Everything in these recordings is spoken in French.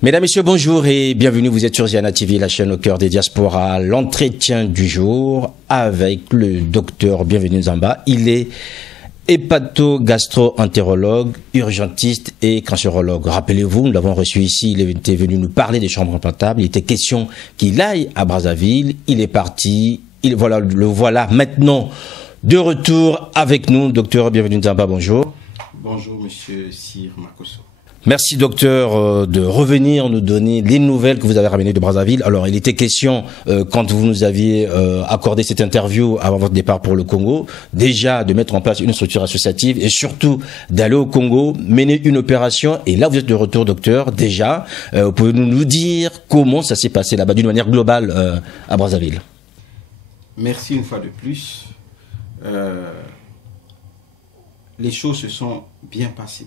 Mesdames, Messieurs, bonjour et bienvenue. Vous êtes sur Ziana TV, la chaîne au cœur des diasporas. L'entretien du jour avec le docteur Bienvenu Nzamba. Il est hépato-gastro-entérologue, urgentiste et cancérologue. Rappelez-vous, nous l'avons reçu ici, il était venu nous parler des chambres implantables. Il était question qu'il aille à Brazzaville. Il est parti. Le voilà maintenant de retour avec nous. Docteur Bienvenu Nzamba, bonjour. Bonjour, monsieur Sir Makosso. Merci docteur de revenir nous donner les nouvelles que vous avez ramenées de Brazzaville. Alors il était question, quand vous nous aviez accordé cette interview avant votre départ pour le Congo, déjà de mettre en place une structure associative et surtout d'aller au Congo, mener une opération. Et là vous êtes de retour docteur, déjà. Pouvez-vous nous dire comment ça s'est passé là-bas d'une manière globale à Brazzaville? Merci une fois de plus. Les choses se sont bien passées.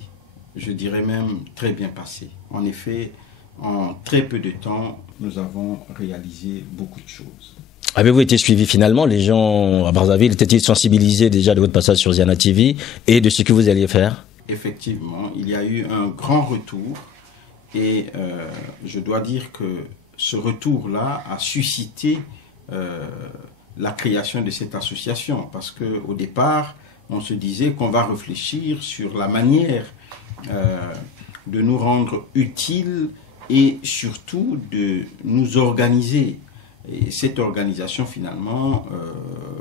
Je dirais même très bien passé. En effet, en très peu de temps, nous avons réalisé beaucoup de choses. Avez-vous été suivi finalement? Les gens à Brazzaville étaient-ils sensibilisés déjà de votre passage sur Ziana TV et de ce que vous alliez faire? Effectivement, il y a eu un grand retour et je dois dire que ce retour-là a suscité la création de cette association parce qu'au départ, on se disait qu'on va réfléchir sur la manière de nous rendre utiles et surtout de nous organiser. Et cette organisation finalement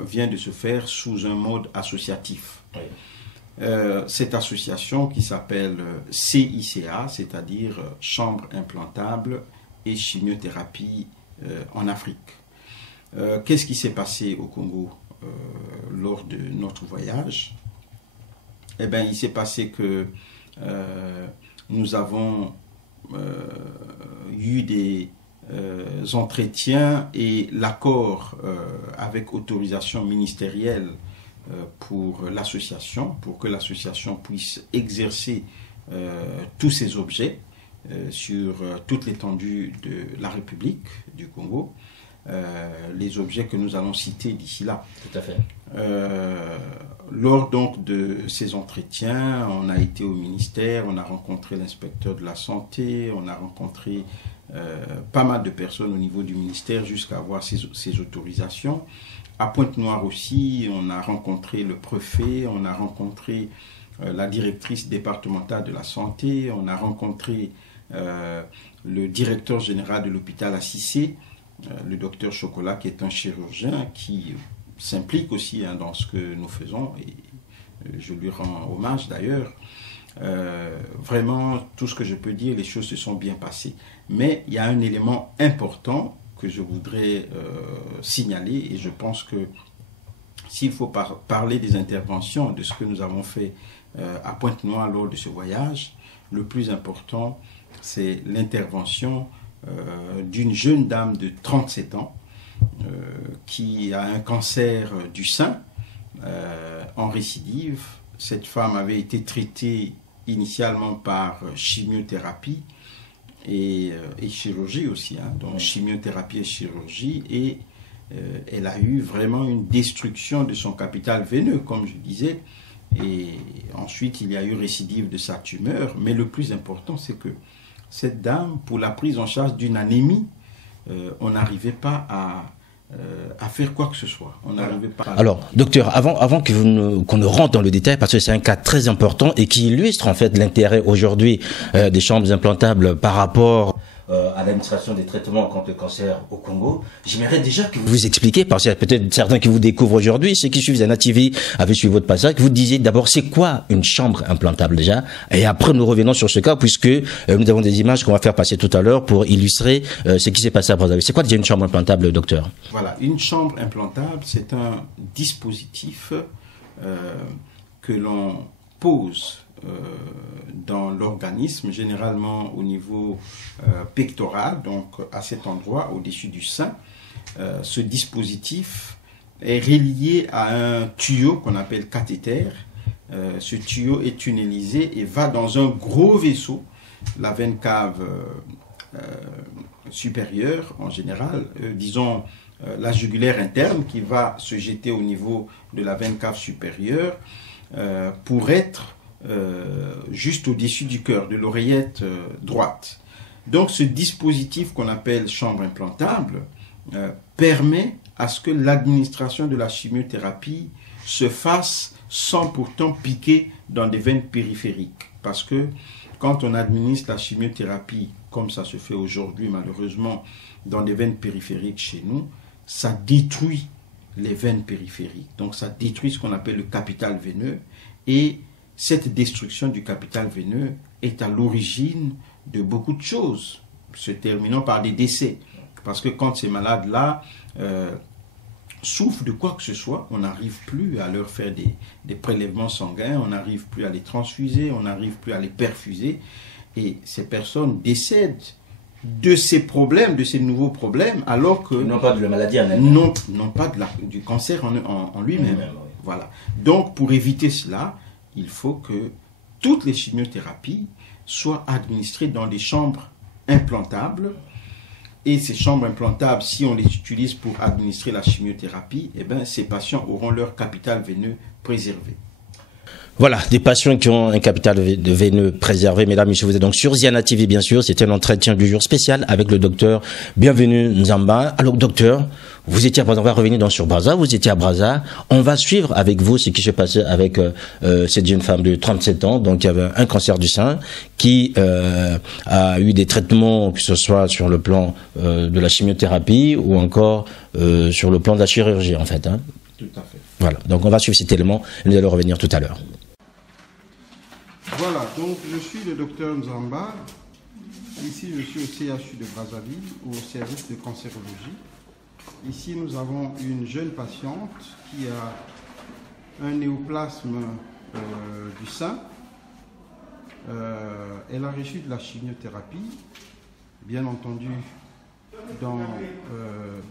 vient de se faire sous un mode associatif. Oui. Cette association qui s'appelle CICA, c'est-à-dire Chambre implantable et chimiothérapie en Afrique. Qu'est-ce qui s'est passé au Congo lors de notre voyage? Eh bien, il s'est passé que nous avons eu des entretiens et l'accord avec autorisation ministérielle pour l'association, pour que l'association puisse exercer tous ses objets sur toute l'étendue de la République du Congo. Les objets que nous allons citer d'ici là. Tout à fait. Lors donc de ces entretiens, on a été au ministère, on a rencontré l'inspecteur de la santé, on a rencontré pas mal de personnes au niveau du ministère jusqu'à avoir ces autorisations. À Pointe-Noire aussi, on a rencontré le préfet, on a rencontré la directrice départementale de la santé, on a rencontré le directeur général de l'hôpital à Cissé, le docteur Chocolat, qui est un chirurgien qui s'implique aussi dans ce que nous faisons, et je lui rends hommage d'ailleurs. Vraiment, tout ce que je peux dire, les choses se sont bien passées. Mais il y a un élément important que je voudrais signaler, et je pense que s'il faut parler des interventions, de ce que nous avons fait à Pointe-Noire lors de ce voyage, le plus important, c'est l'intervention d'une jeune dame de 37 ans qui a un cancer du sein en récidive. Cette femme avait été traitée initialement par chimiothérapie et chirurgie aussi, donc chimiothérapie et chirurgie, et elle a eu vraiment une destruction de son capital veineux, comme je disais, et ensuite il y a eu récidive de sa tumeur, mais le plus important c'est que cette dame, pour la prise en charge d'une anémie, on n'arrivait pas à faire quoi que ce soit. On n'arrivait pas à... Alors, docteur, avant qu'on ne rentre dans le détail, parce que c'est un cas très important et qui illustre en fait l'intérêt aujourd'hui des chambres implantables par rapport à l'administration des traitements contre le cancer au Congo, j'aimerais déjà que vous expliquiez, parce qu'il y a peut-être certains qui vous découvrent aujourd'hui, ceux qui suivent Ziana TV avaient suivi votre passage, que vous disiez d'abord c'est quoi une chambre implantable déjà, et après nous revenons sur ce cas, puisque nous avons des images qu'on va faire passer tout à l'heure pour illustrer ce qui s'est passé à Brazzaville. C'est quoi déjà une chambre implantable, docteur? Voilà, une chambre implantable, c'est un dispositif que l'on pose dans l'organisme, généralement au niveau pectoral, donc à cet endroit, au-dessus du sein. Ce dispositif est relié à un tuyau qu'on appelle cathéter. Ce tuyau est tunnelisé et va dans un gros vaisseau, la veine cave supérieure en général, disons la jugulaire interne qui va se jeter au niveau de la veine cave supérieure pour être juste au-dessus du cœur, de l'oreillette droite. Donc ce dispositif qu'on appelle chambre implantable permet à ce que l'administration de la chimiothérapie se fasse sans pourtant piquer dans des veines périphériques. Parce que quand on administre la chimiothérapie, comme ça se fait aujourd'hui malheureusement dans des veines périphériques chez nous, ça détruit les veines périphériques. Donc ça détruit ce qu'on appelle le capital veineux, et cette destruction du capital veineux est à l'origine de beaucoup de choses, se terminant par des décès. Parce que quand ces malades-là souffrent de quoi que ce soit, on n'arrive plus à leur faire des prélèvements sanguins, on n'arrive plus à les transfuser, on n'arrive plus à les perfuser, et ces personnes décèdent de ces problèmes, de ces nouveaux problèmes, alors que... Non pas de la maladie en elle-même. Non pas du cancer en lui-même. Oui. Voilà. Donc, pour éviter cela, il faut que toutes les chimiothérapies soient administrées dans des chambres implantables. Et ces chambres implantables, si on les utilise pour administrer la chimiothérapie, eh bien, ces patients auront leur capital veineux préservé. Voilà, des patients qui ont un capital de veineux préservé. Mesdames, messieurs, vous êtes donc sur Ziana TV, bien sûr. C'était un entretien du jour spécial avec le docteur Bienvenu Nzamba. Alors, docteur, vous étiez à Brazza, on va revenir sur Brazza, vous étiez à Brazza. On va suivre avec vous ce qui se passait avec cette jeune femme de 37 ans, donc qui avait un cancer du sein, qui a eu des traitements, que ce soit sur le plan de la chimiothérapie ou encore sur le plan de la chirurgie, en fait. Hein. Tout à fait. Voilà, donc on va suivre cet élément et nous allons revenir tout à l'heure. Voilà, donc je suis le docteur Nzamba. Ici, je suis au CHU de Brazzaville, au service de cancérologie. Ici, nous avons une jeune patiente qui a un néoplasme du sein. Elle a reçu de la chimiothérapie, bien entendu, dans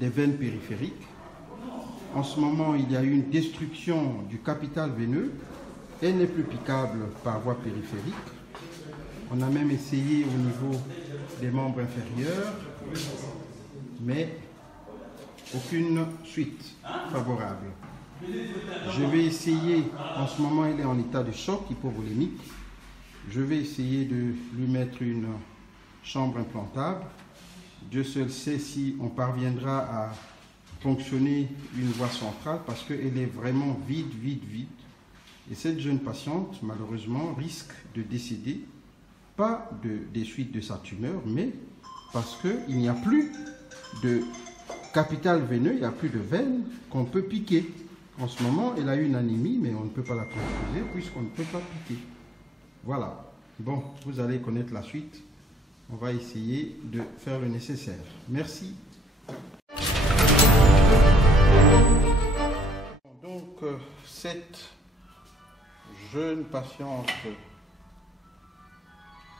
des veines périphériques. En ce moment, il y a eu une destruction du capital veineux. Elle n'est plus piquable par voie périphérique. On a même essayé au niveau des membres inférieurs, mais aucune suite favorable. Je vais essayer, en ce moment elle est en état de choc hypovolémique, je vais essayer de lui mettre une chambre implantable. Dieu seul sait si on parviendra à fonctionner une voie centrale parce qu'elle est vraiment vide. Et cette jeune patiente, malheureusement, risque de décéder, pas des suites de sa tumeur, mais parce qu'il n'y a plus de capital veineux, il n'y a plus de veine qu'on peut piquer. En ce moment, elle a une anémie, mais on ne peut pas la transfuser puisqu'on ne peut pas piquer. Voilà. Bon, vous allez connaître la suite. On va essayer de faire le nécessaire. Merci. Donc, cette jeune patiente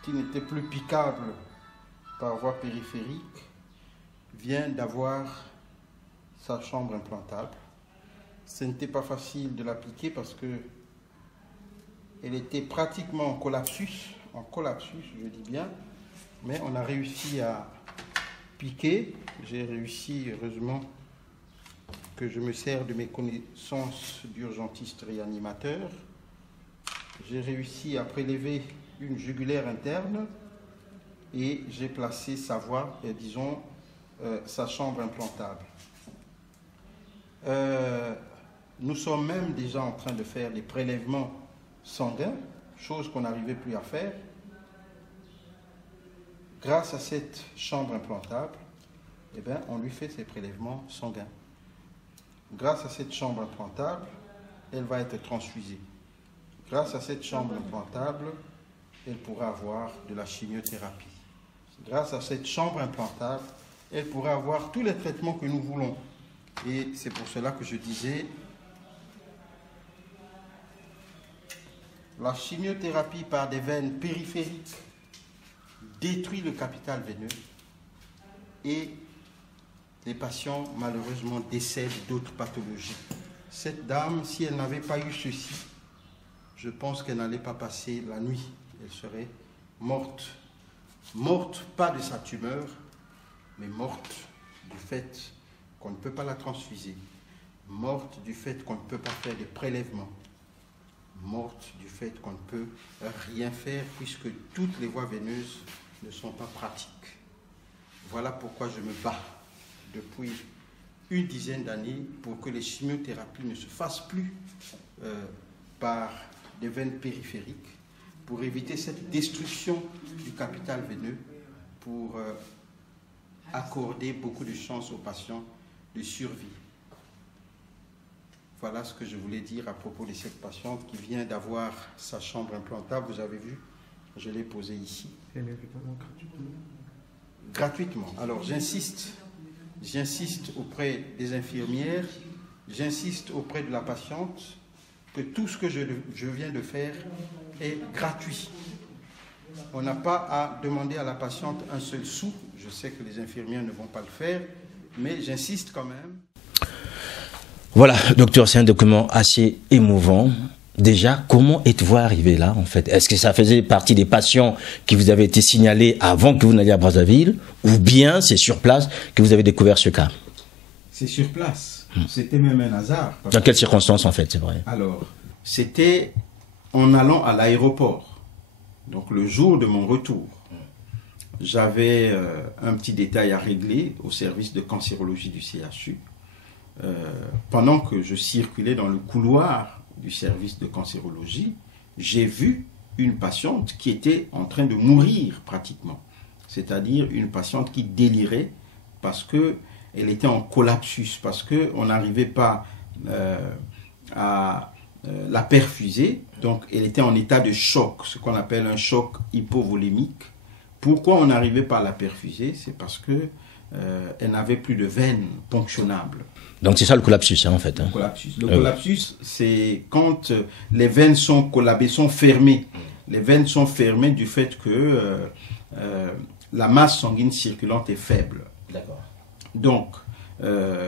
qui n'était plus piquable par voie périphérique vient d'avoir sa chambre implantable. Ce n'était pas facile de l'appliquer parce que elle était pratiquement en collapsus, je dis bien, mais on a réussi à piquer. J'ai réussi, heureusement, que je me sers de mes connaissances d'urgentiste réanimateur. J'ai réussi à prélever une jugulaire interne et j'ai placé sa voie, disons, sa chambre implantable. Nous sommes même déjà en train de faire des prélèvements sanguins, chose qu'on n'arrivait plus à faire. Grâce à cette chambre implantable, eh bien, on lui fait ses prélèvements sanguins. Grâce à cette chambre implantable, elle va être transfusée. Grâce à cette chambre implantable, elle pourra avoir de la chimiothérapie. Grâce à cette chambre implantable, elle pourra avoir tous les traitements que nous voulons. Et c'est pour cela que je disais, la chimiothérapie par des veines périphériques détruit le capital veineux et les patients malheureusement décèdent d'autres pathologies. Cette dame, si elle n'avait pas eu ceci, je pense qu'elle n'allait pas passer la nuit. Elle serait morte. Morte pas de sa tumeur, mais morte du fait qu'on ne peut pas la transfuser. Morte du fait qu'on ne peut pas faire des prélèvements. Morte du fait qu'on ne peut rien faire puisque toutes les voies veineuses ne sont pas pratiques. Voilà pourquoi je me bats depuis une dizaine d'années pour que les chimiothérapies ne se fassent plus par des veines périphériques, pour éviter cette destruction du capital veineux, pour accorder beaucoup de chances aux patients de survie. Voilà ce que je voulais dire à propos de cette patiente qui vient d'avoir sa chambre implantable. Vous avez vu, je l'ai posée ici. Elle est évidemment gratuitement. Gratuitement. Alors j'insiste auprès des infirmières, j'insiste auprès de la patiente que tout ce que je viens de faire est gratuit. On n'a pas à demander à la patiente un seul sou. Je sais que les infirmières ne vont pas le faire, mais j'insiste quand même. Voilà, docteur, c'est un document assez émouvant. Déjà, comment êtes-vous arrivé là, en fait? Est-ce que ça faisait partie des patients qui vous avaient été signalés avant que vous n'alliez à Brazzaville, ou bien c'est sur place que vous avez découvert ce cas? C'est sur place. C'était même un hasard. Dans quelles circonstances, en fait, c'est vrai? Alors, c'était en allant à l'aéroport. Donc, le jour de mon retour, j'avais un petit détail à régler au service de cancérologie du CHU. Pendant que je circulais dans le couloir du service de cancérologie, j'ai vu une patiente qui était en train de mourir pratiquement. C'est-à-dire une patiente qui délirait parce qu'elle était en collapsus, parce qu'on n'arrivait pas à la perfuser. Donc elle était en état de choc, ce qu'on appelle un choc hypovolémique. Pourquoi on n'arrivait pas à la perfuser? C'est parce que elle n'avait plus de veines ponctionnables. Donc c'est ça le collapsus, hein, en fait. Hein. Le collapsus, c'est quand les veines sont collabées, sont fermées. Les veines sont fermées du fait que la masse sanguine circulante est faible. D'accord. Donc,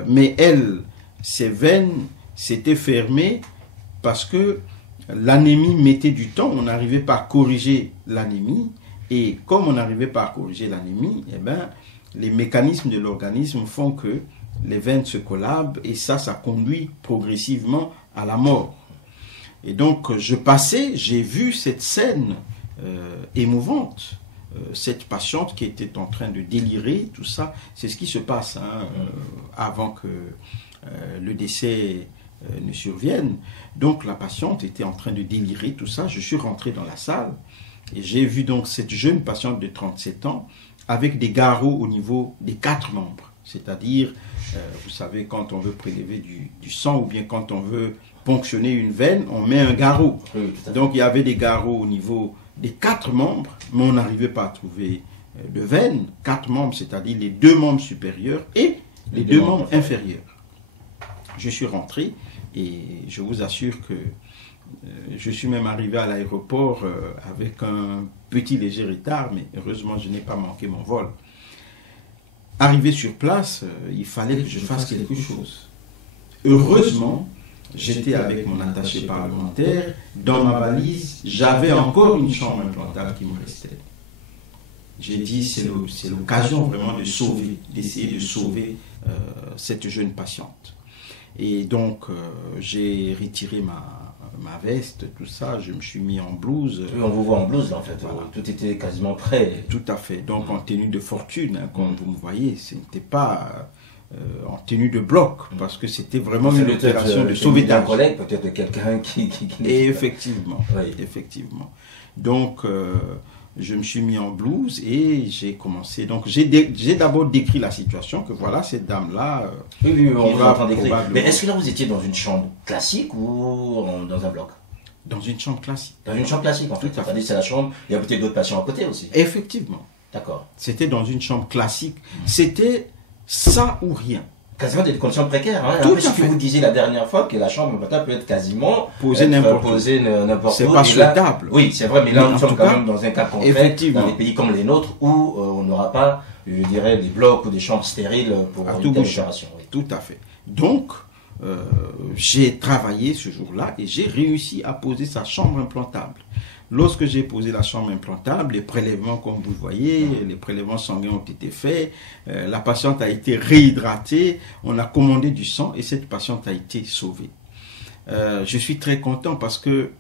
mais elle, ses veines s'étaient fermées parce que l'anémie mettait du temps. On n'arrivait pas à corriger l'anémie. Et comme on n'arrivait pas à corriger l'anémie, eh ben, les mécanismes de l'organisme font que les veines se collabent et ça conduit progressivement à la mort. Et donc, je passais, j'ai vu cette scène émouvante, cette patiente qui était en train de délirer, tout ça. C'est ce qui se passe avant que le décès ne survienne. Donc, la patiente était en train de délirer, tout ça. Je suis rentré dans la salle et j'ai vu donc cette jeune patiente de 37 ans avec des garrots au niveau des 4 membres. C'est-à-dire, vous savez, quand on veut prélever du sang ou bien quand on veut ponctionner une veine, on met un garrot. Oui, donc il y avait des garrots au niveau des 4 membres, mais on n'arrivait pas à trouver de veine. 4 membres, c'est-à-dire les 2 membres supérieurs et les 2 membres inférieurs. Je suis rentré et je vous assure que je suis même arrivé à l'aéroport avec un petit léger retard, mais heureusement je n'ai pas manqué mon vol. Arrivé sur place, il fallait que je fasse quelque chose. Heureusement, j'étais avec mon attaché parlementaire. Dans ma valise, j'avais encore une chambre implantable qui me restait. J'ai dit, c'est l'occasion vraiment de sauver, d'essayer de sauver cette jeune patiente. Et donc, j'ai retiré ma veste, tout ça, je me suis mis en blouse. Oui, on vous voit en blouse, là, en fait. Voilà. Tout était quasiment prêt. Tout à fait. Donc, en tenue de fortune, hein, comme vous me voyez, ce n'était pas en tenue de bloc, parce que c'était vraiment une opération de sauvetage. Un collègue, peut-être quelqu'un qui Et effectivement, oui. Effectivement. Donc, je me suis mis en blouse et j'ai commencé. Donc, j'ai d'abord décrit la situation, que voilà, cette dame-là. Oui, on va entendre décrire. Mais est-ce que là, vous étiez dans une chambre classique ou dans un bloc? Dans une chambre classique. Dans une chambre classique, en fait. C'est-à-dire, c'est la chambre, il y a peut-être d'autres patients à côté aussi. Effectivement. D'accord. C'était dans une chambre classique. C'était ça ou rien. Quasiment des conditions précaires. Hein. Tout à fait. Ce que vous disiez la dernière fois, que la chambre peut être quasiment posée n'importe où. C'est pas souhaitable. Oui, c'est vrai, mais là, nous sommes quand même dans un cas concret, dans des pays comme les nôtres, où on n'aura pas, je dirais, des blocs ou des chambres stériles pour une telle opération. Oui. Tout à fait. Donc, j'ai travaillé ce jour-là et j'ai réussi à poser sa chambre implantable. Lorsque j'ai posé la chambre implantable, les prélèvements, comme vous le voyez, les prélèvements sanguins ont été faits, la patiente a été réhydratée, on a commandé du sang et cette patiente a été sauvée. Je suis très content parce que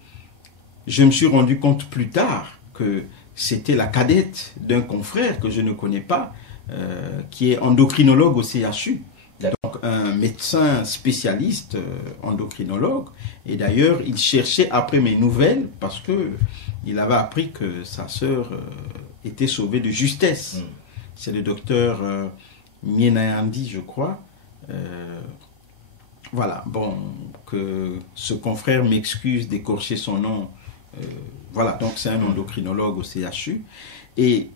je me suis rendu compte plus tard que c'était la cadette d'un confrère que je ne connais pas, qui est endocrinologue au CHU. Donc un médecin spécialiste endocrinologue. Et d'ailleurs, il cherchait après mes nouvelles parce que il avait appris que sa sœur était sauvée de justesse. C'est le docteur Mienayandi, je crois. Voilà, bon, que ce confrère m'excuse d'écorcher son nom. Voilà, donc c'est un endocrinologue au CHU. Et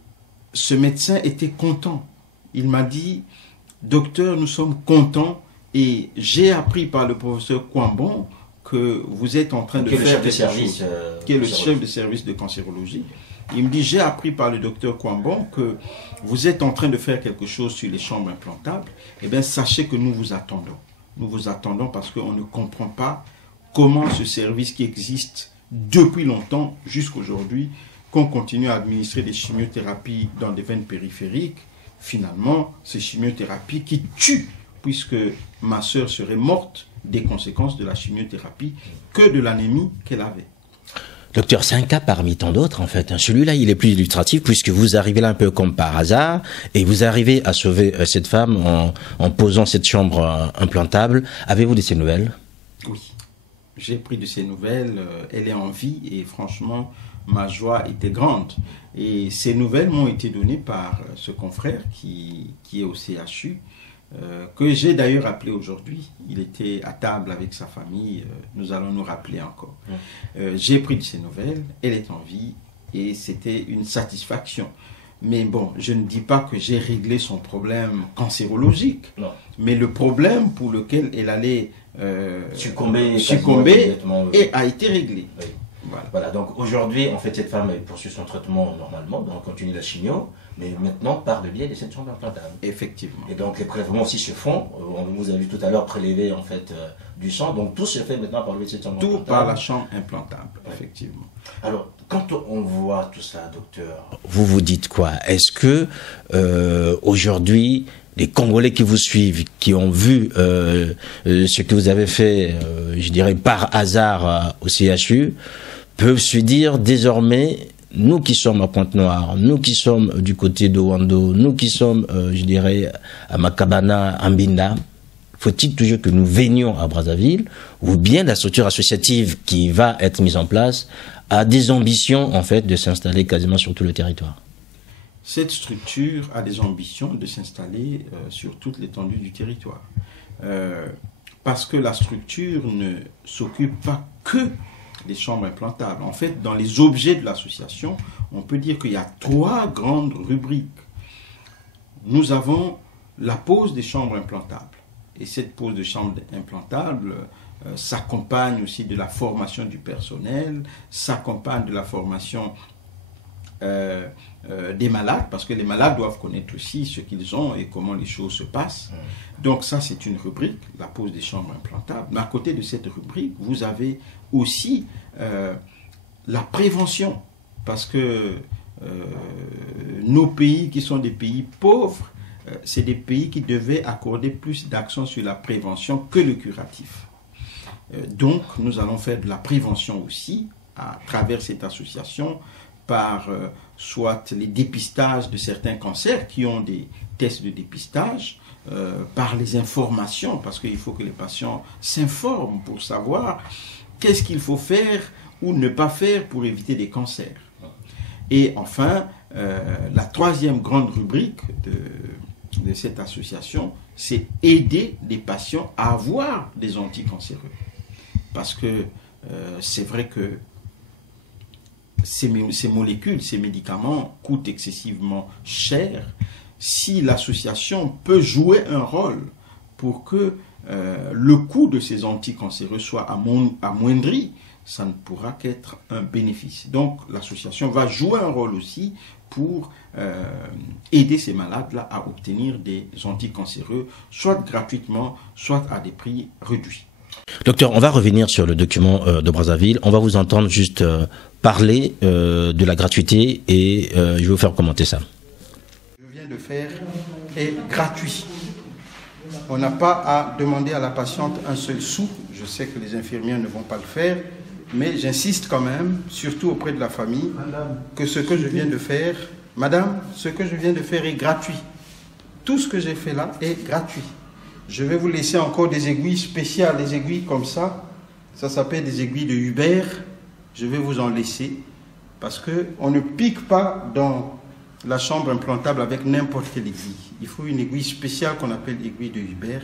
ce médecin était content. Il m'a dit, docteur, nous sommes contents et j'ai appris par le professeur Kwambon que vous êtes en train de faire quelque chose, qui est le chef de service de cancérologie. Il me dit, j'ai appris par le docteur Kwambon que vous êtes en train de faire quelque chose sur les chambres implantables. Eh bien, sachez que nous vous attendons. Nous vous attendons parce qu'on ne comprend pas comment ce service qui existe depuis longtemps jusqu'aujourd'hui, qu'on continue à administrer des chimiothérapies dans des veines périphériques, finalement, ces chimiothérapies qui tuent, puisque ma sœur serait morte des conséquences de la chimiothérapie que de l'anémie qu'elle avait. Docteur, c'est un cas parmi tant d'autres en fait. Celui-là, il est plus illustratif puisque vous arrivez là un peu comme par hasard et vous arrivez à sauver cette femme en posant cette chambre implantable. Avez-vous de ces nouvelles? Oui, j'ai pris de ses nouvelles. Elle est en vie et franchement, ma joie était grande. Et ces nouvelles m'ont été données par ce confrère qui est au CHU, que j'ai d'ailleurs appelé aujourd'hui. Il était à table avec sa famille, nous allons nous rappeler encore. J'ai pris de ses nouvelles, elle est en vie et c'était une satisfaction. Mais bon, je ne dis pas que j'ai réglé son problème cancérologique, non. Mais le problème pour lequel elle allait succomber et a été réglé. Oui. Voilà, donc aujourd'hui, en fait, cette femme elle poursuit son traitement normalement, donc on continue la chimio, mais maintenant par le biais de cette chambre implantable. Effectivement. Et donc les prélèvements aussi se font, on vous a vu tout à l'heure prélever en fait du sang, donc tout se fait maintenant par le biais de cette chambre implantable. Tout par la chambre implantable, effectivement. Alors, quand on voit tout ça, docteur, vous vous dites quoi? Est-ce que aujourd'hui, les Congolais qui vous suivent, qui ont vu ce que vous avez fait, je dirais par hasard au CHU, peuvent se dire désormais, nous qui sommes à Pointe-Noire, nous qui sommes du côté de Wando, nous qui sommes, je dirais, à Makabana, à Mbinda, faut-il toujours que nous venions à Brazzaville, ou bien la structure associative qui va être mise en place a des ambitions, en fait, de s'installer quasiment sur tout le territoire? Cette structure a des ambitions de s'installer sur toute l'étendue du territoire. Parce que la structure ne s'occupe pas que des chambres implantables. En fait, dans les objets de l'association, on peut dire qu'il y a 3 grandes rubriques. Nous avons la pose des chambres implantables. Et cette pose de chambres implantables s'accompagne aussi de la formation du personnel, s'accompagne de la formation des malades, parce que les malades doivent connaître aussi ce qu'ils ont et comment les choses se passent. Donc ça, c'est une rubrique, la pose des chambres implantables. Mais à côté de cette rubrique, vous avez aussi la prévention, parce que nos pays qui sont des pays pauvres, c'est des pays qui devaient accorder plus d'accent sur la prévention que le curatif. Donc nous allons faire de la prévention aussi à travers cette association, par soit les dépistages de certains cancers qui ont des tests de dépistage, par les informations, parce qu'il faut que les patients s'informent pour savoir qu'est-ce qu'il faut faire ou ne pas faire pour éviter des cancers. Et enfin, la 3e grande rubrique de cette association, c'est aider les patients à avoir des anticancéreux. Parce que c'est vrai que ces molécules, ces médicaments coûtent excessivement cher. Si l'association peut jouer un rôle pour que le coût de ces anticancéreux soit amoindri, ça ne pourra qu'être un bénéfice. Donc l'association va jouer un rôle aussi pour aider ces malades-là à obtenir des anticancéreux, soit gratuitement, soit à des prix réduits. Docteur, on va revenir sur le document de Brazzaville. On va vous entendre juste parler de la gratuité et je vais vous faire commenter ça. Je viens de faire est gratuit. On n'a pas à demander à la patiente un seul sou. Je sais que les infirmières ne vont pas le faire, mais j'insiste quand même, surtout auprès de la famille, Madame, que ce que je viens de faire, madame, ce que je viens de faire est gratuit. Tout ce que j'ai fait là est gratuit. Je vais vous laisser encore des aiguilles spéciales, des aiguilles comme ça. Ça s'appelle des aiguilles de Hubert. Je vais vous en laisser parce qu'on ne pique pas dans la chambre implantable avec n'importe quelle aiguille. Il faut une aiguille spéciale qu'on appelle aiguille de Hubert.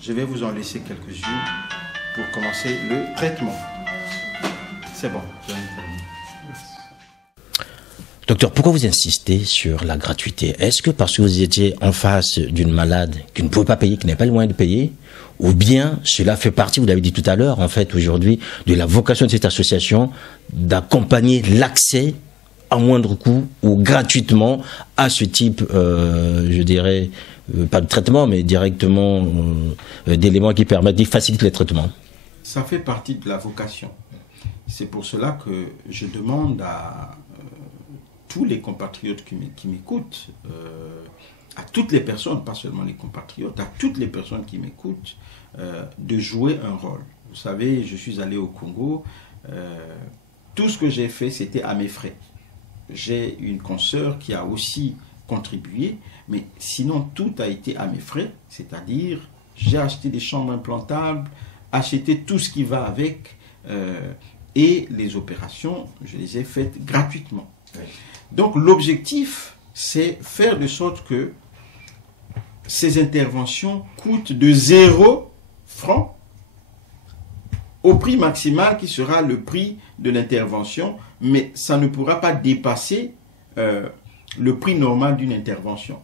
Je vais vous en laisser quelques-unes pour commencer le traitement. C'est bon. Docteur, pourquoi vous insistez sur la gratuité? Est-ce que parce que vous étiez en face d'une malade qui ne pouvait pas payer, qui n'est pas le moyen de payer, ou bien cela fait partie, vous l'avez dit tout à l'heure, en fait, aujourd'hui, de la vocation de cette association d'accompagner l'accès à moindre coût ou gratuitement à ce type, je dirais, pas de traitement, mais directement d'éléments qui permettent de faciliter les traitements? Ça fait partie de la vocation. C'est pour cela que je demande à tous les compatriotes qui m'écoutent, à toutes les personnes, pas seulement les compatriotes, à toutes les personnes qui m'écoutent, de jouer un rôle. Vous savez, je suis allé au Congo, tout ce que j'ai fait, c'était à mes frais. J'ai une consoeur qui a aussi contribué, mais sinon tout a été à mes frais, c'est-à-dire j'ai acheté des chambres implantables, acheté tout ce qui va avec, et les opérations, je les ai faites gratuitement. Oui. Donc l'objectif, c'est faire de sorte que ces interventions coûtent de 0 franc au prix maximal qui sera le prix de l'intervention, mais ça ne pourra pas dépasser le prix normal d'une intervention.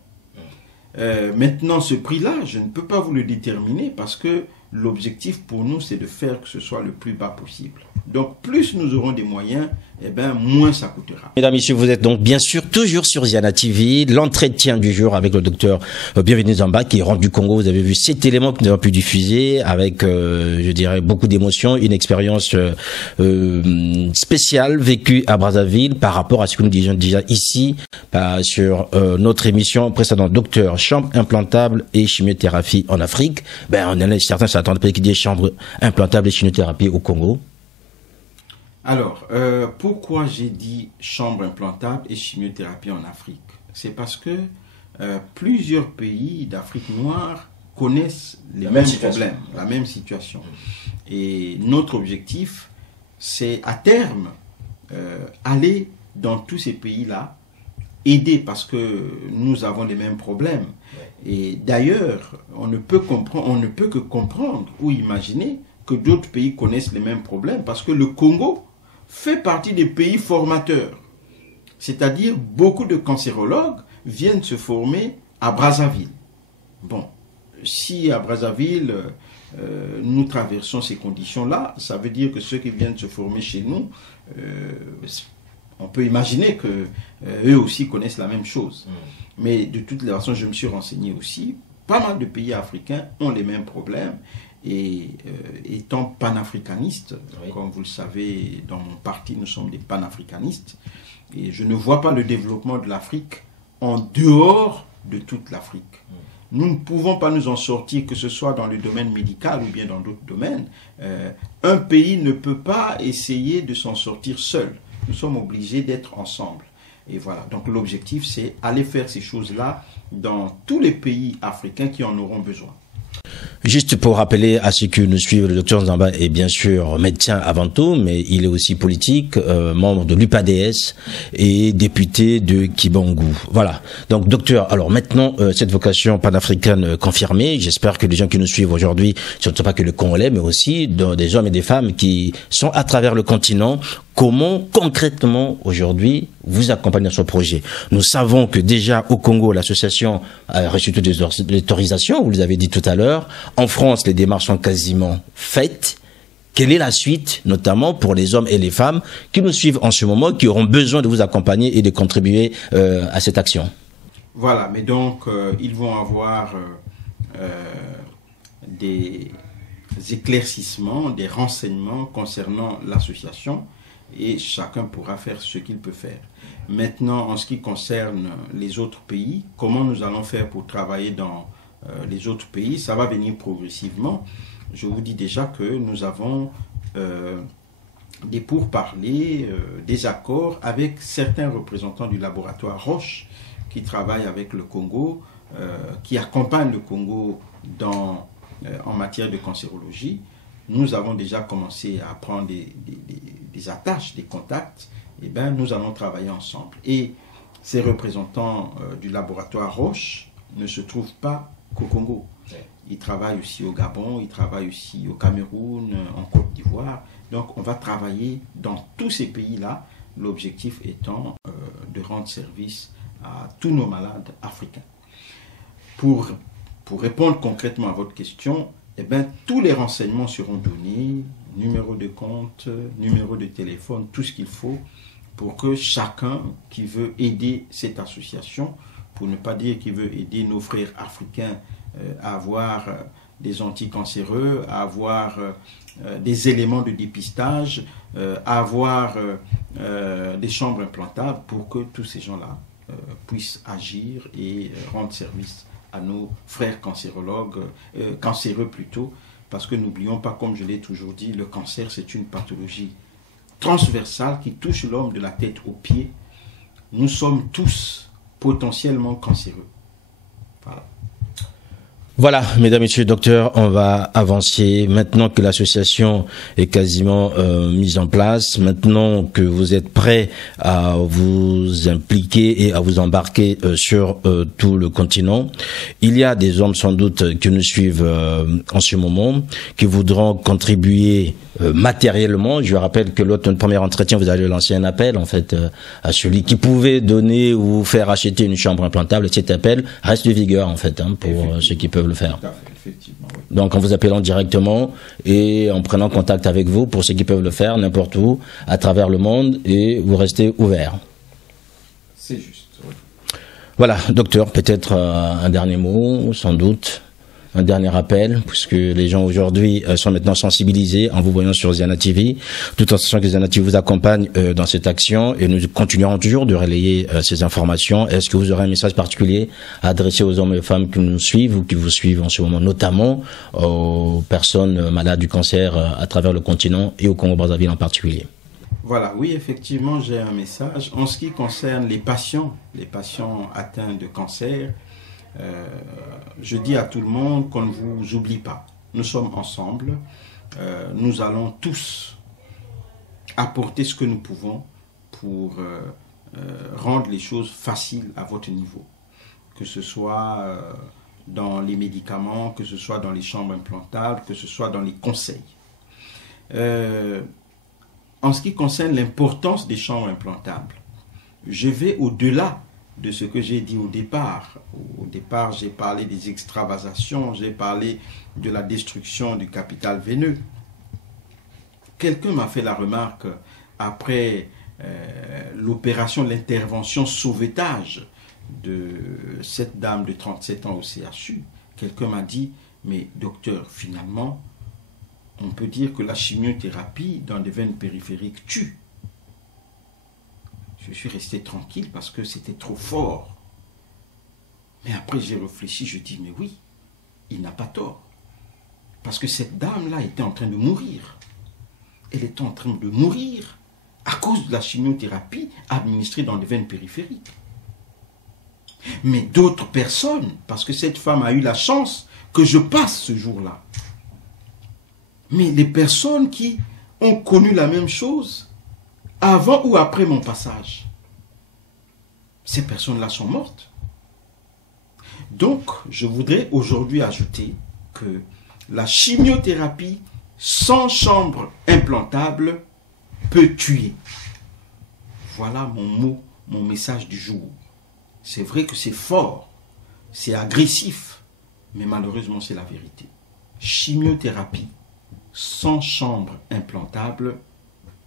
Maintenant, ce prix-là, je ne peux pas vous le déterminer parce que l'objectif pour nous, c'est de faire que ce soit le plus bas possible. Donc, plus nous aurons des moyens, eh bien, moins ça coûtera. Mesdames, Messieurs, vous êtes donc bien sûr toujours sur Ziana TV, l'entretien du jour avec le docteur Bienvenu Nzamba qui rentre du Congo. Vous avez vu 7 éléments que nous avons pu diffuser avec, je dirais, beaucoup d'émotions, une expérience spéciale vécue à Brazzaville par rapport à ce que nous disions déjà ici sur notre émission précédente, docteur, chambre implantable et chimiothérapie en Afrique. Ben, on est certains s'attendent pas qu'il y ait chambre implantable et chimiothérapie au Congo. Alors, pourquoi j'ai dit chambre implantable et chimiothérapie en Afrique? C'est parce que plusieurs pays d'Afrique noire connaissent les mêmes problèmes, la même situation. Et notre objectif, c'est à terme aller dans tous ces pays-là, aider parce que nous avons les mêmes problèmes. Et d'ailleurs, on ne peut que comprendre ou imaginer que d'autres pays connaissent les mêmes problèmes parce que le Congo fait partie des pays formateurs. C'est-à-dire, beaucoup de cancérologues viennent se former à Brazzaville. Bon, si à Brazzaville, nous traversons ces conditions-là, ça veut dire que ceux qui viennent se former chez nous, on peut imaginer que eux aussi connaissent la même chose. Mais de toutes les façons, je me suis renseigné aussi, pas mal de pays africains ont les mêmes problèmes. Et étant panafricaniste, oui, comme vous le savez, dans mon parti, nous sommes des panafricanistes, et je ne vois pas le développement de l'Afrique en dehors de toute l'Afrique. Nous ne pouvons pas nous en sortir, que ce soit dans le domaine médical ou bien dans d'autres domaines. Un pays ne peut pas essayer de s'en sortir seul. Nous sommes obligés d'être ensemble. Et voilà, donc l'objectif, c'est aller faire ces choses-là dans tous les pays africains qui en auront besoin. Juste pour rappeler à ceux qui nous suivent, le docteur Nzamba est bien sûr médecin avant tout, mais il est aussi politique, membre de l'UPADS et député de Kibangou. Voilà. Donc docteur, alors maintenant, cette vocation panafricaine confirmée, j'espère que les gens qui nous suivent aujourd'hui, ce ne sont pas que les Congolais, mais aussi des hommes et des femmes qui sont à travers le continent. Comment concrètement aujourd'hui vous accompagnez dans ce projet? Nous savons que déjà au Congo, l'association a reçu toutes les autorisations, vous les avez dit tout à l'heure. En France, les démarches sont quasiment faites. Quelle est la suite, notamment pour les hommes et les femmes qui nous suivent en ce moment, qui auront besoin de vous accompagner et de contribuer à cette action? Voilà, mais donc ils vont avoir des éclaircissements, des renseignements concernant l'association. Et chacun pourra faire ce qu'il peut faire. Maintenant, en ce qui concerne les autres pays, comment nous allons faire pour travailler dans les autres pays? Ça va venir progressivement. Je vous dis déjà que nous avons des pourparlers, des accords avec certains représentants du laboratoire Roche qui travaillent avec le Congo, qui accompagnent le Congo en matière de cancérologie. Nous avons déjà commencé à prendre des attaches, des contacts. Et bien, nous allons travailler ensemble. Et ces représentants du laboratoire Roche ne se trouvent pas qu'au Congo. Ils travaillent aussi au Gabon, ils travaillent aussi au Cameroun, en Côte d'Ivoire. Donc on va travailler dans tous ces pays-là, l'objectif étant de rendre service à tous nos malades africains. Pour répondre concrètement à votre question, eh bien, tous les renseignements seront donnés, numéro de compte, numéro de téléphone, tout ce qu'il faut pour que chacun qui veut aider cette association, pour ne pas dire qu'il veut aider nos frères africains à avoir des anticancéreux, à avoir des éléments de dépistage, à avoir des chambres implantables pour que tous ces gens-là puissent agir et rendre service à nos frères cancérologues, cancéreux plutôt, parce que n'oublions pas, comme je l'ai toujours dit, le cancer c'est une pathologie transversale qui touche l'homme de la tête aux pieds. Nous sommes tous potentiellement cancéreux. Voilà. Voilà, mesdames, messieurs, docteurs, on va avancer. Maintenant que l'association est quasiment mise en place, maintenant que vous êtes prêts à vous impliquer et à vous embarquer sur tout le continent, il y a des hommes sans doute qui nous suivent en ce moment, qui voudront contribuer matériellement. Je rappelle que notre premier entretien, vous allez lancer un appel en fait à celui qui pouvait donner ou faire acheter une chambre implantable. Cet appel reste de vigueur en fait pour ceux qui peuvent le faire. Effectivement, oui. Donc en vous appelant directement et en prenant contact avec vous pour ceux qui peuvent le faire n'importe où à travers le monde, et vous restez ouvert. C'est juste. Oui. Voilà, docteur, peut-être un dernier mot, sans doute. Un dernier appel, puisque les gens aujourd'hui sont maintenant sensibilisés en vous voyant sur Ziana TV, tout en sachant que Ziana TV vous accompagne dans cette action, et nous continuerons toujours de relayer ces informations. Est-ce que vous aurez un message particulier à adresser aux hommes et aux femmes qui nous suivent ou qui vous suivent en ce moment, notamment aux personnes malades du cancer à travers le continent et au Congo-Brazzaville en particulier? Voilà, oui, effectivement, j'ai un message. En ce qui concerne les patients atteints de cancer, je dis à tout le monde qu'on ne vous oublie pas. Nous sommes ensemble. Nous allons tous apporter ce que nous pouvons pour rendre les choses faciles à votre niveau. Que ce soit dans les médicaments, que ce soit dans les chambres implantables, que ce soit dans les conseils. En ce qui concerne l'importance des chambres implantables, je vais au-delà de ce que j'ai dit au départ. Au départ, j'ai parlé des extravasations, j'ai parlé de la destruction du capital veineux. Quelqu'un m'a fait la remarque après l'opération, l'intervention sauvetage de cette dame de 37 ans au CHU. Quelqu'un m'a dit, mais docteur, finalement, on peut dire que la chimiothérapie dans des veines périphériques tue. Je suis resté tranquille parce que c'était trop fort. Mais après j'ai réfléchi, je dis, mais oui, il n'a pas tort. Parce que cette dame-là était en train de mourir. Elle était en train de mourir à cause de la chimiothérapie administrée dans des veines périphériques. Mais d'autres personnes, parce que cette femme a eu la chance que je passe ce jour-là. Mais les personnes qui ont connu la même chose, avant ou après mon passage, ces personnes-là sont mortes. Donc, je voudrais aujourd'hui ajouter que la chimiothérapie sans chambre implantable peut tuer. Voilà mon mot, mon message du jour. C'est vrai que c'est fort, c'est agressif, mais malheureusement c'est la vérité. Chimiothérapie sans chambre implantable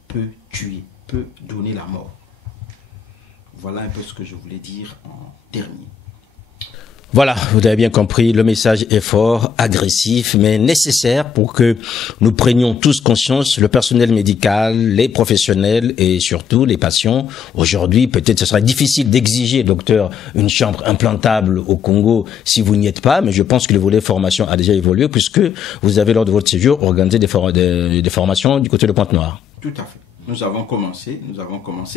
peut tuer, peut donner la mort. Voilà un peu ce que je voulais dire en dernier. Voilà, vous avez bien compris, le message est fort, agressif, mais nécessaire pour que nous prenions tous conscience, le personnel médical, les professionnels et surtout les patients. Aujourd'hui, peut-être ce sera difficile d'exiger, docteur, une chambre implantable au Congo si vous n'y êtes pas, mais je pense que le volet formation a déjà évolué puisque vous avez lors de votre séjour organisé des formations du côté de Pointe-Noire. Tout à fait. Nous avons commencé,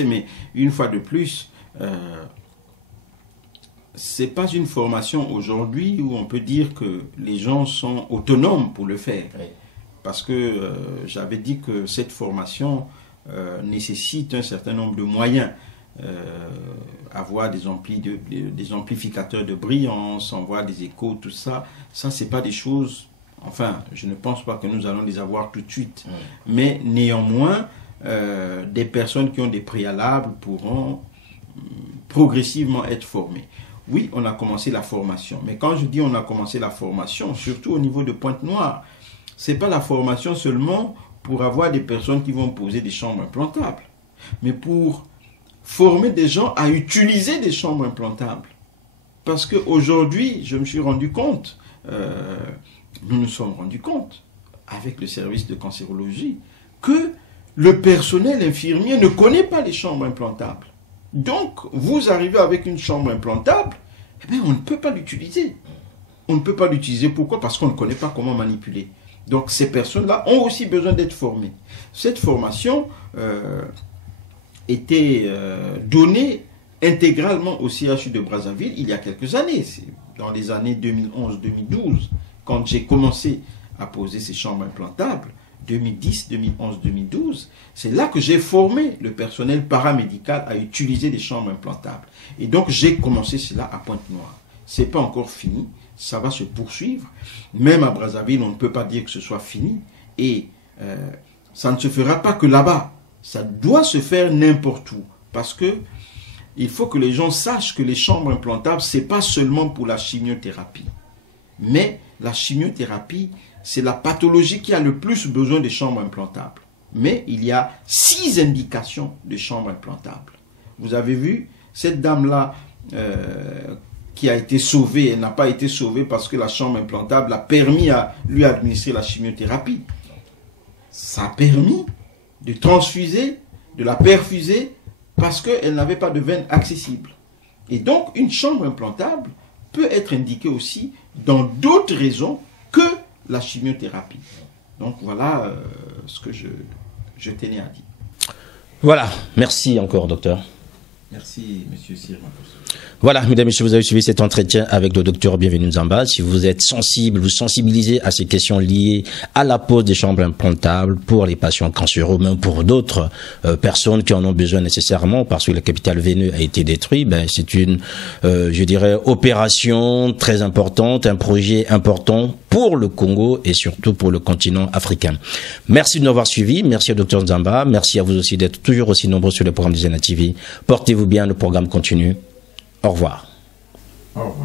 mais une fois de plus, c'est pas une formation aujourd'hui où on peut dire que les gens sont autonomes pour le faire. Oui. Parce que j'avais dit que cette formation nécessite un certain nombre de moyens. Avoir des amplificateurs de brillance, avoir des échos, tout ça, c'est pas des choses, enfin, je ne pense pas que nous allons les avoir tout de suite. Mais néanmoins, des personnes qui ont des préalables pourront progressivement être formées. Oui, on a commencé la formation, mais quand je dis on a commencé la formation, surtout au niveau de Pointe-Noire, c'est pas la formation seulement pour avoir des personnes qui vont poser des chambres implantables, mais pour former des gens à utiliser des chambres implantables. Parce qu'aujourd'hui, je me suis rendu compte, nous nous sommes rendus compte, avec le service de cancérologie, que le personnel infirmier ne connaît pas les chambres implantables. Donc, vous arrivez avec une chambre implantable, eh bien, on ne peut pas l'utiliser. On ne peut pas l'utiliser, pourquoi? Parce qu'on ne connaît pas comment manipuler. Donc, ces personnes-là ont aussi besoin d'être formées. Cette formation était donnée intégralement au CHU de Brazzaville il y a quelques années. C'est dans les années 2011-2012, quand j'ai commencé à poser ces chambres implantables, 2010, 2011, 2012, c'est là que j'ai formé le personnel paramédical à utiliser des chambres implantables. Et donc, j'ai commencé cela à Pointe-Noire. Ce n'est pas encore fini, ça va se poursuivre. Même à Brazzaville, on ne peut pas dire que ce soit fini. Et ça ne se fera pas que là-bas. Ça doit se faire n'importe où. Parce que il faut que les gens sachent que les chambres implantables, ce n'est pas seulement pour la chimiothérapie. Mais la chimiothérapie, c'est la pathologie qui a le plus besoin de chambres implantables. Mais il y a 6 indications de chambres implantables. Vous avez vu, cette dame-là qui a été sauvée, elle n'a pas été sauvée parce que la chambre implantable a permis à lui administrer la chimiothérapie. Ça a permis de transfuser, de la perfuser, parce qu'elle n'avait pas de veine accessible. Et donc, une chambre implantable peut être indiquée aussi dans d'autres raisons que la chimiothérapie. Donc, voilà ce que je tenais à dire. Voilà, merci encore, docteur. Merci, monsieur Sirmakos. Voilà, mesdames et messieurs, vous avez suivi cet entretien avec le docteur Bienvenu Nzamba. Si vous êtes sensible, vous sensibilisez à ces questions liées à la pose des chambres implantables pour les patients cancéreux, même pour d'autres personnes qui en ont besoin nécessairement parce que le capital veineux a été détruit, ben, c'est une, je dirais, opération très importante, un projet important pour le Congo et surtout pour le continent africain. Merci de nous avoir suivis. Merci au docteur Nzamba. Merci à vous aussi d'être toujours aussi nombreux sur le programme de Zena TV. Portez-vous bien, le programme continue. Au revoir. Au revoir.